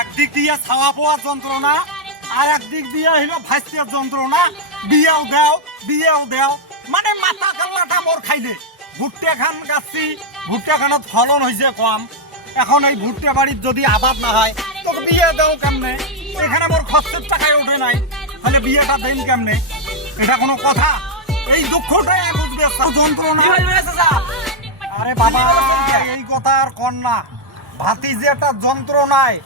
একদিক দিয়ে ছাওয়া পোয়ার যন্ত্রণা আর একদিক দিয়ে হইল ভাইস্তের যন্ত্রণা। বিয়েও দেও বিয়েও দেও। মানে মাথা কাল্লাটা মোর খাইলে ভুট্টে খান গাছি ভুট্টে খানত ফলন হয়েছে কম। এখন এই ভুট্টে বাড়ির যদি আবাদ না হয় তোকে বিয়ে দেও কেমনে? এখানে মোর খরচের টাকায় ওঠে নাই। তাহলে বিয়েটা দেন কেমনে? এটা কোনো কথা? এই দুঃখটাই বুঝবে যন্ত্রণা। আরে বাবা এই কথা আর কর না। ভাতি যে একটা যন্ত্রণায়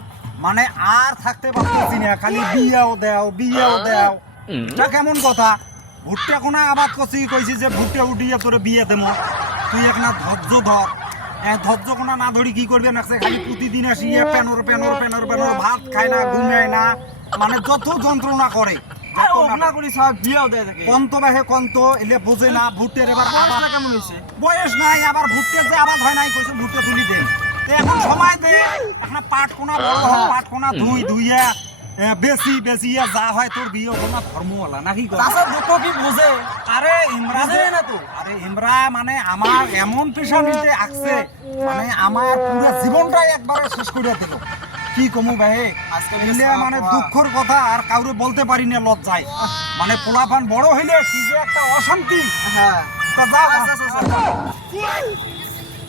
মানে আর থাকতে পারতেছি না খালি বিয়েও দেও বিয়েও দেও। এটা কেমন কথা? ভুট্টা কোনা আবাদ করছি কইছি যে ভুট্টা উঠিয়ে তোরে বিয়ে দেবো। তুই একটা ধৈর্য ধর। ধৈর্য কোনা না ধরি কি করবে না খালি প্রতিদিন আসি এ পেনর পেনর পেনর পেনর ভাত খায় না ঘুমায় না। মানে যত যন্ত্রণা করে দেয় কন্ত বাহে কন্ত এলে বোঝে না ভুট্টের এবার বয়স নাই আবার ভুট্টের যে আবাদ হয় নাই কইছে ভুট্টে তুলি দেন। এখন সময় দে। এখন পাট কোনা বড় হোক পাট কোনা ধুই ধুইয়া বেশি বেশি যা হয় তোর বিয়ে কোনা ধর্মওয়ালা নাকি দুঃখ কি বোঝে? আরে ইমরা না তো। আরে ইমরা মানে আমার এমন পেশা নিতে আসছে মানে আমার পুরো জীবনটাই একবারে শেষ করে দিল। কি কমু ভাই চাপ মানে। দুঃখর কথা আর কাউরে বলতে পারি না লজ্জায়। মানে পোলাপান বড় হইলে কি যে একটা অশান্তি। হ্যাঁ।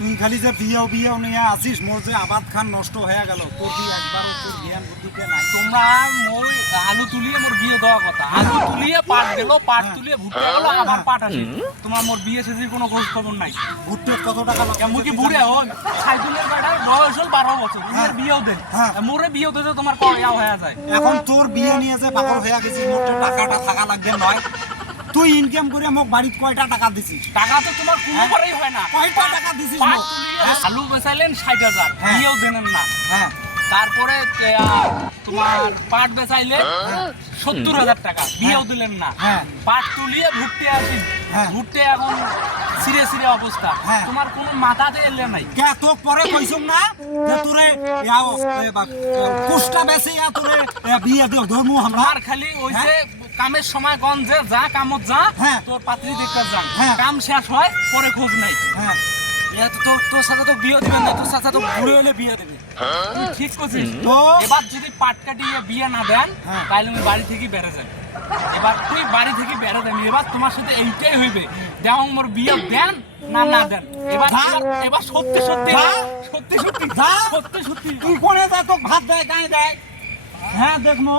তুই খালি যে বিয়েও বিয়েও নিয়ে আসিস মোর যে আবাদ খান নষ্ট হয়ে গেল। তোর কি একবারও তোর জ্ঞান বুদ্ধিতে নাই। তোমরা মই আলু তুলিয়ে মোর বিয়ে দেওয়া কথা। আলু তুলিয়ে পাট গেল পাট তুলিয়ে ভুট্টা গেল আবার পাট আসে তোমার মোর বিয়ে শাদির কোনো খোঁজ খবর নাই। ভুট্টে কত টাকা লাগে কেমন কি বুড়ে হন সাইকেলের বেটার বয়স হল বারো বছর বিয়ের বিয়েও দেন হ্যাঁ। মোরে বিয়েও দিতে তোমার কয়া হয়ে যায়। এখন তোর বিয়ে নিয়ে যে পাগল হয়ে গেছিস মোর তো টাকাটা থাকা লাগবে নয় তুই ইনকাম করে মোক বাড়িত কয়টা টাকা দিছিস? টাকা তো তোমার কোনো করেই হয় না। কয়টা টাকা দিছিস মোক? হ্যাঁ? আলু বেচাইলেন ষাট হাজার হ্যাঁ। দেনেন না। হ্যাঁ। তারপরে তোমার পাট বেচাইলে সত্তর হাজার টাকা বিয়েও দিলেন না। হ্যাঁ। পাট তুলিয়ে ভুট্টে আসি হ্যাঁ। ভুট্টে এখন সিরে সিরে অবস্থা। হ্যাঁ। তোমার কোনো মাথাতে এলে নাই। কে তোক পরে কইছুম না যে তোরে কুষ্টা বেশি তোরে বিয়ে দেও ধর্ম আমরা। আর খালি ওই যে কামের সময় গঞ্জে যা কামত যা হ্যাঁ। তোর পাত্রী দেখতে যান হ্যাঁ। কাম শেষ হয় পরে খোঁজ নাই। হ্যাঁ। এ তোর তোর সাথে তো বিয়ে দিবেন না তোর সাথে তো বুড়ো হলে বিয়ে দেবে। তুই ঠিক করছিস? এবার যদি পাট কাটিয়ে বিয়ে না দেন। তাহলে আমি বাড়ি থেকে বেড়ে যাই এবার তুই বাড়ি থেকে বেড়ে যাবি। এবার তোমার সাথে এইটাই হইবে। দেওয়া মোর বিয়ে দেন না না দেন। এবার যা। এবার- সত্যি সত্যি সত্যি সত্যি যা। সত্যি সত্যি। তুই কোনে যা তোক ভাত দেয় গায়ে দেয়। হ্যাঁ দেখমো।